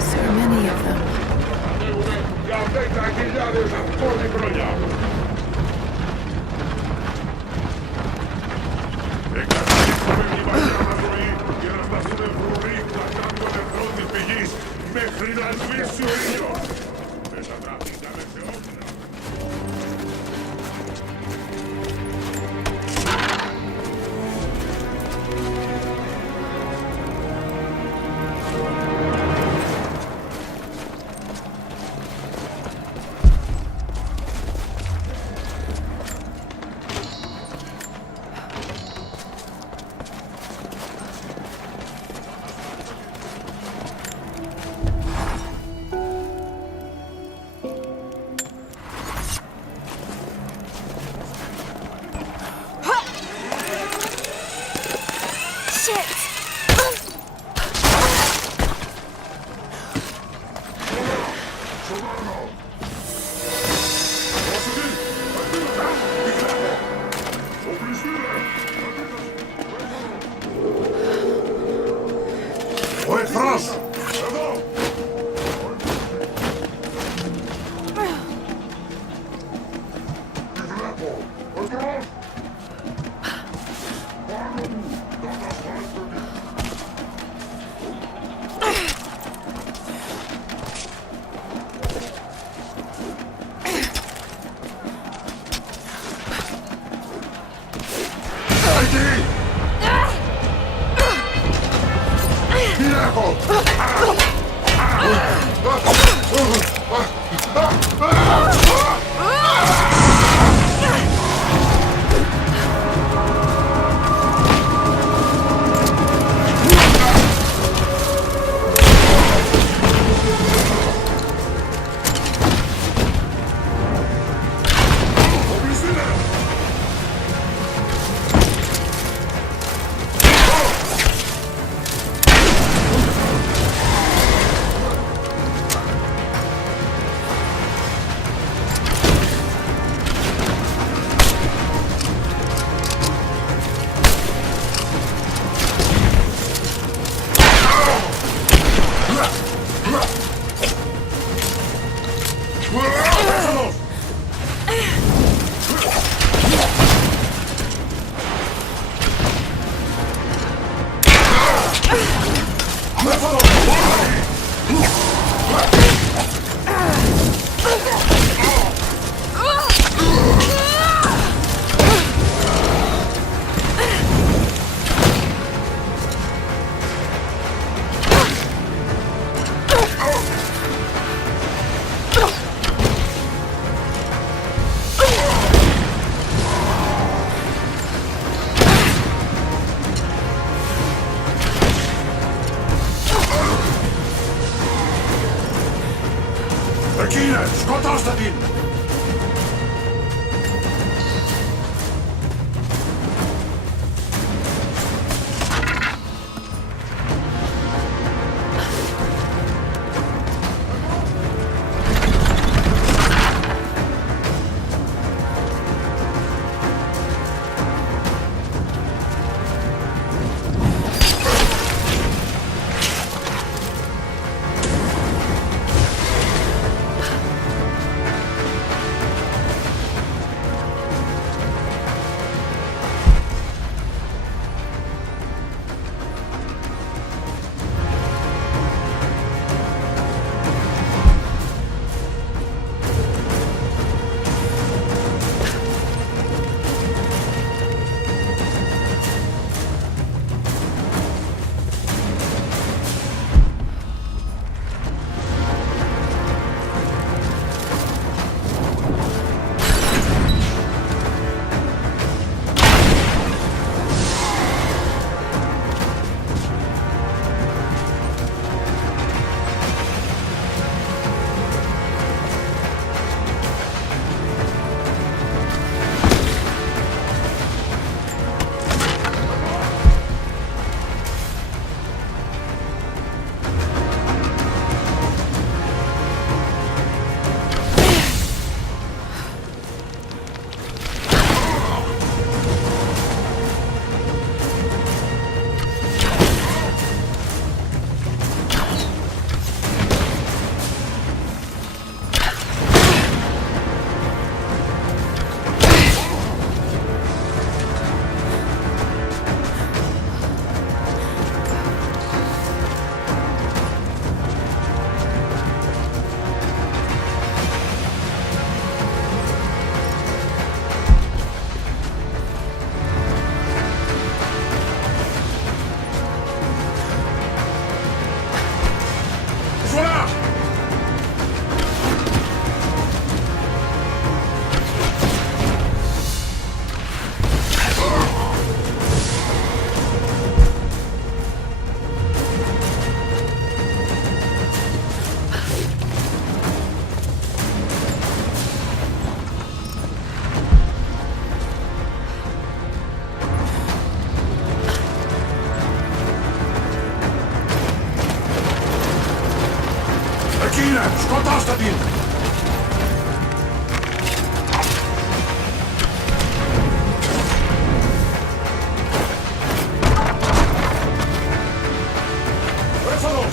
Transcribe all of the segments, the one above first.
So many of them. Μέχρι να σβήσει ο ήλιος! Μέσα τα πήγαμε σε όπλα! Ο εχθρός! Εδώ! Τι βλέπω! Ο εχθρός! Πάνω μου! Κατασχέστε με! Εκεί! Τι έχω! Εκείνε! Σκοτώστε την! один! Высунул!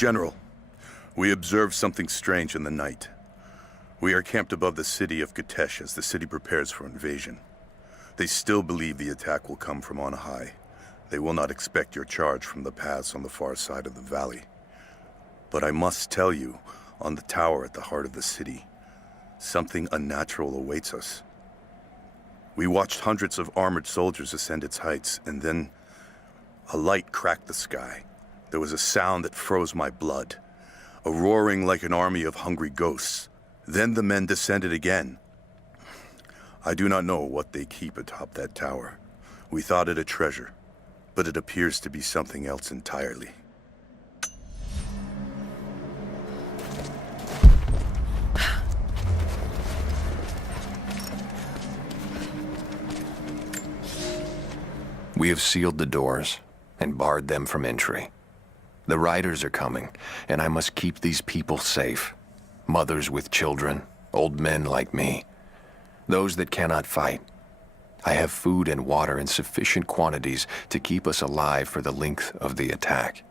General, we observed something strange in the night. We are camped above the city of Gatesh as the city prepares for invasion. They still believe the attack will come from on high. They will not expect your charge from the paths on the far side of the valley. But I must tell you, on the tower at the heart of the city, something unnatural awaits us. We watched hundreds of armored soldiers ascend its heights, and then a light cracked the sky. There was a sound that froze my blood, a roaring like an army of hungry ghosts. Then the men descended again. I do not know what they keep atop that tower. We thought it a treasure, but it appears to be something else entirely. We have sealed the doors and barred them from entry. The riders are coming, and I must keep these people safe. Mothers with children, old men like me. Those that cannot fight. I have food and water in sufficient quantities to keep us alive for the length of the attack.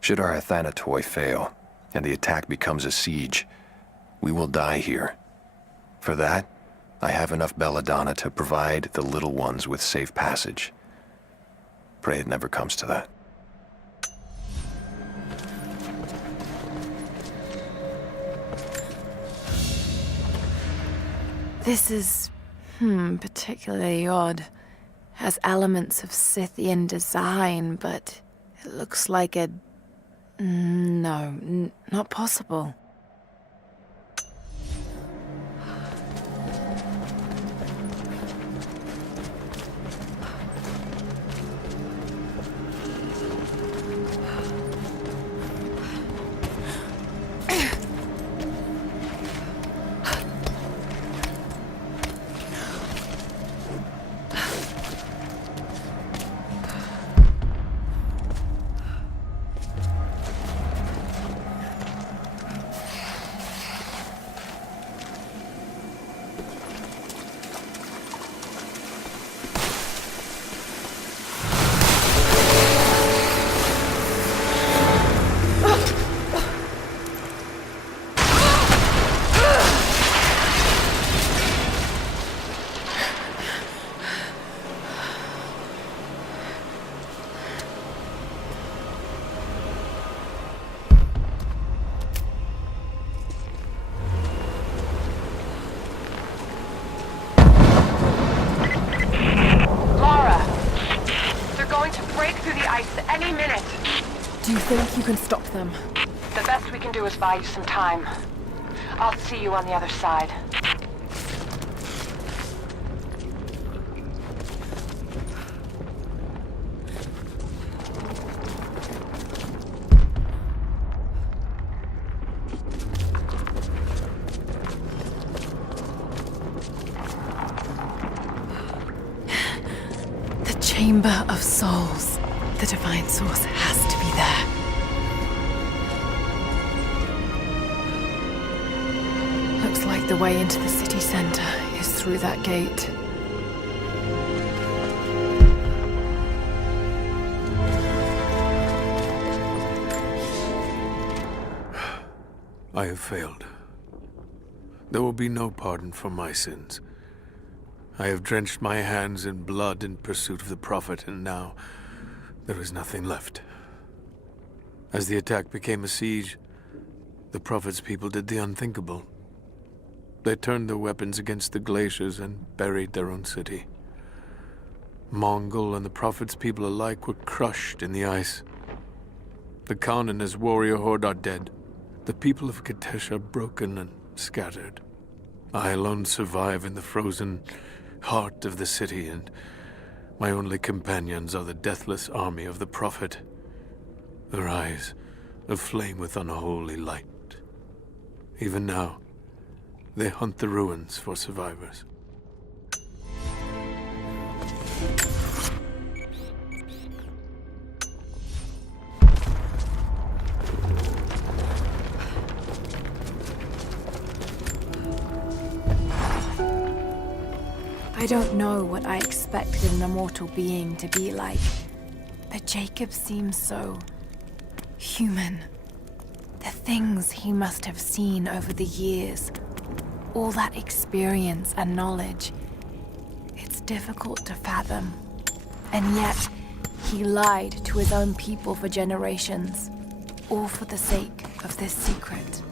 Should our Athanatoi fail, and the attack becomes a siege, we will die here. For that, I have enough belladonna to provide the little ones with safe passage. Pray it never comes to that. This is, particularly odd. Has elements of Scythian design, but it looks like a... No, not possible. Do you think you can stop them? The best we can do is buy you some time. I'll see you on the other side. The Chamber of Souls. The Divine Source has to be there. Looks like the way into the city center is through that gate. I have failed. There will be no pardon for my sins. I have drenched my hands in blood in pursuit of the Prophet, and now there is nothing left. As the attack became a siege, the Prophet's people did the unthinkable. They turned their weapons against the glaciers and buried their own city. Mongol and the Prophet's people alike were crushed in the ice. The Khan and his warrior horde are dead. The people of Kitezh are broken and scattered. I alone survive in the frozen heart of the city, and my only companions are the deathless army of the Prophet, their eyes aflame with unholy light. Even now, they hunt the ruins for survivors. I don't know what I expected an immortal being to be like, but Jacob seems so human. The things he must have seen over the years, all that experience and knowledge, it's difficult to fathom. And yet, he lied to his own people for generations, all for the sake of this secret.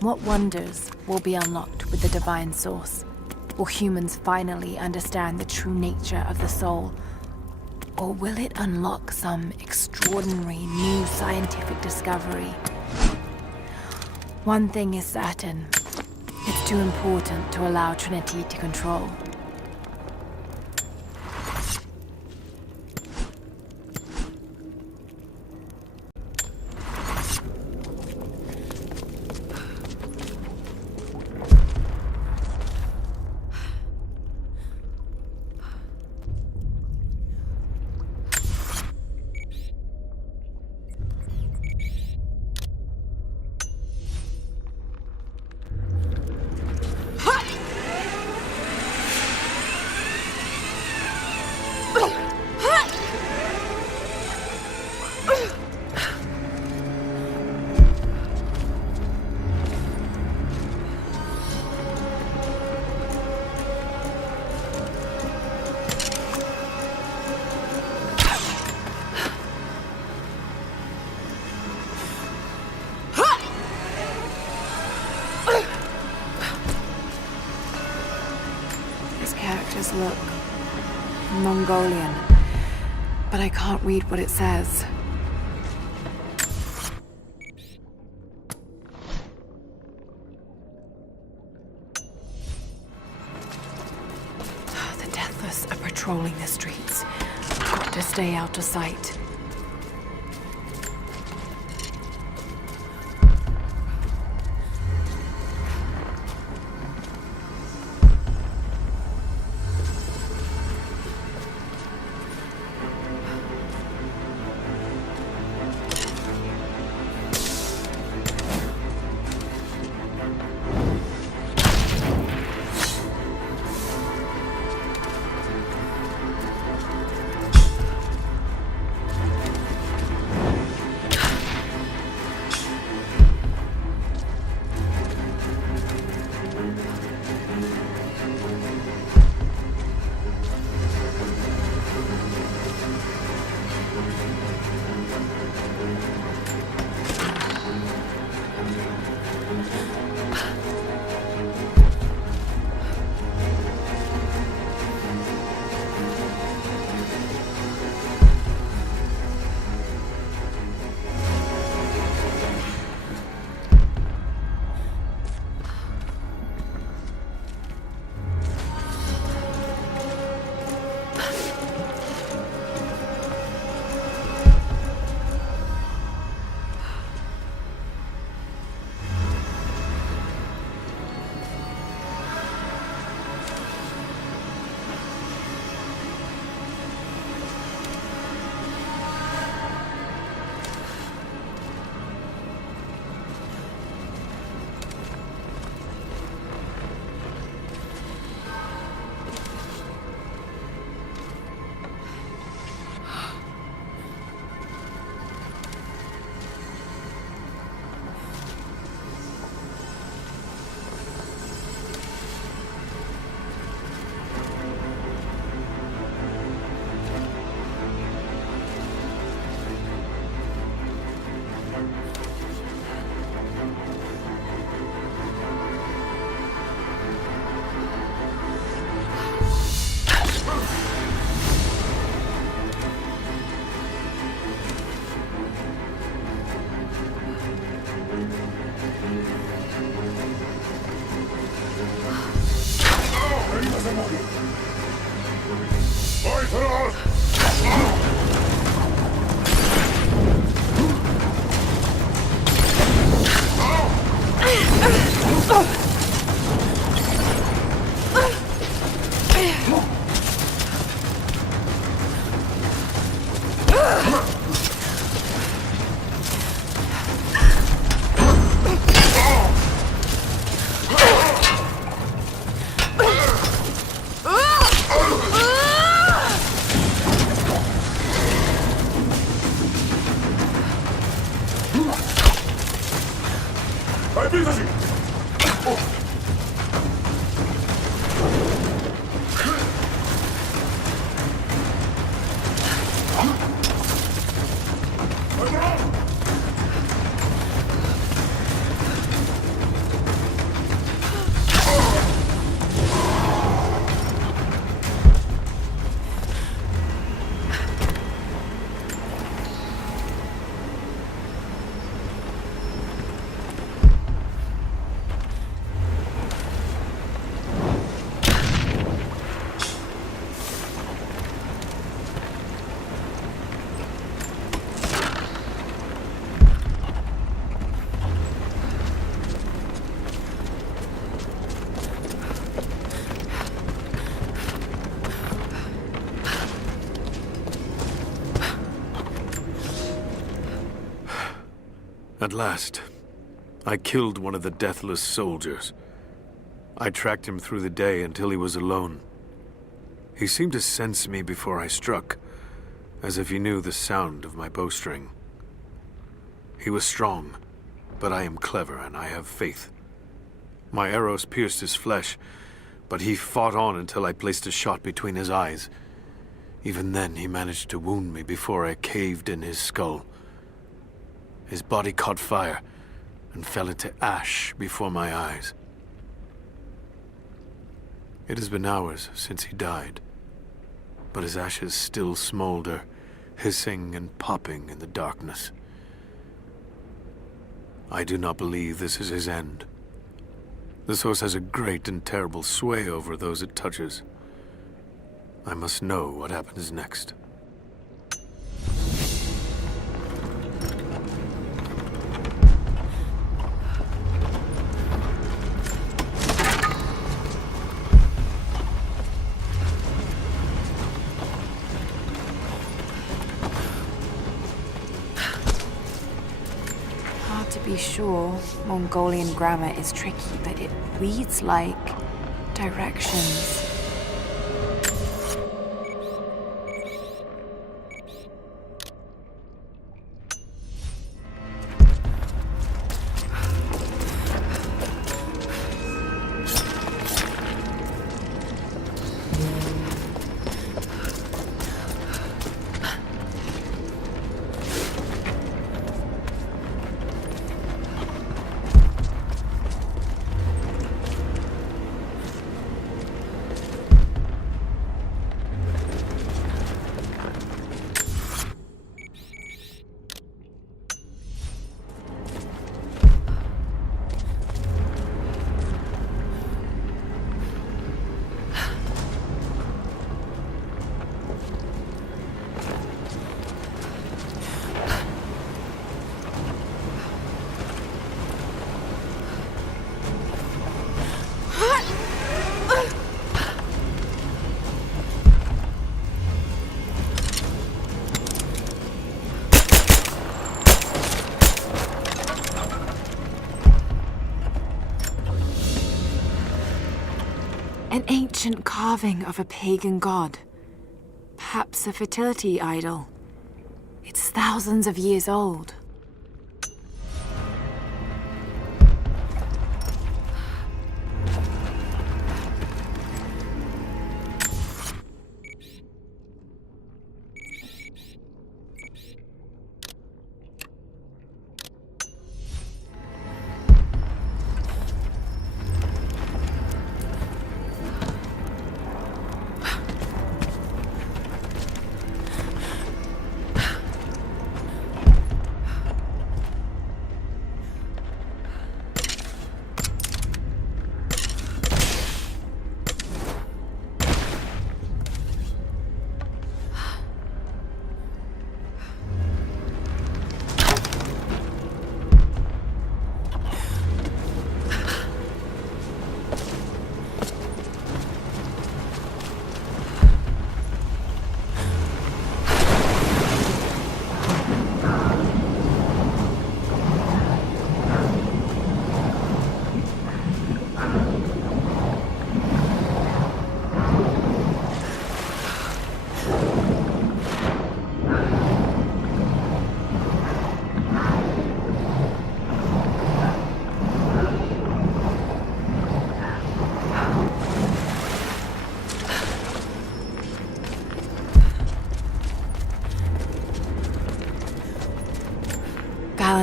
What wonders will be unlocked with the Divine Source? Will humans finally understand the true nature of the soul? Or will it unlock some extraordinary new scientific discovery? One thing is certain. It's too important to allow Trinity to control. Characters look Mongolian, but I can't read what it says. The Deathless are patrolling the streets. Got to stay out of sight. At last, I killed one of the Deathless soldiers. I tracked him through the day until he was alone. He seemed to sense me before I struck, as if he knew the sound of my bowstring. He was strong, but I am clever and I have faith. My arrows pierced his flesh, but he fought on until I placed a shot between his eyes. Even then, he managed to wound me before I caved in his skull. His body caught fire and fell into ash before my eyes. It has been hours since he died, but his ashes still smolder, hissing and popping in the darkness. I do not believe this is his end. The source has a great and terrible sway over those it touches. I must know what happens next. To be sure, Mongolian grammar is tricky, but it reads like directions. An ancient carving of a pagan god. Perhaps a fertility idol. It's thousands of years old.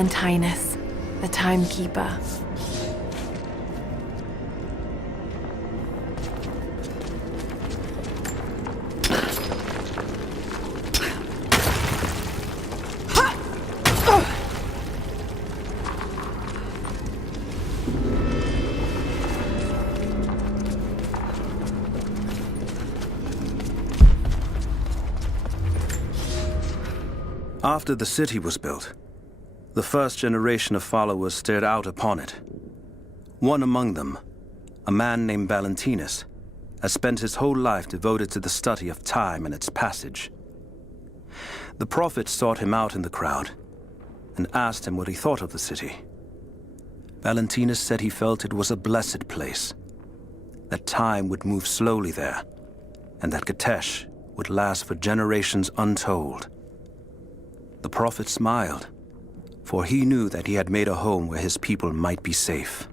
Valentinus, the timekeeper. After the city was built, the first generation of followers stared out upon it. One among them, a man named Valentinus, has spent his whole life devoted to the study of time and its passage. The prophet sought him out in the crowd and asked him what he thought of the city. Valentinus said he felt it was a blessed place, that time would move slowly there, and that Kitezh would last for generations untold. The prophet smiled, for he knew that he had made a home where his people might be safe.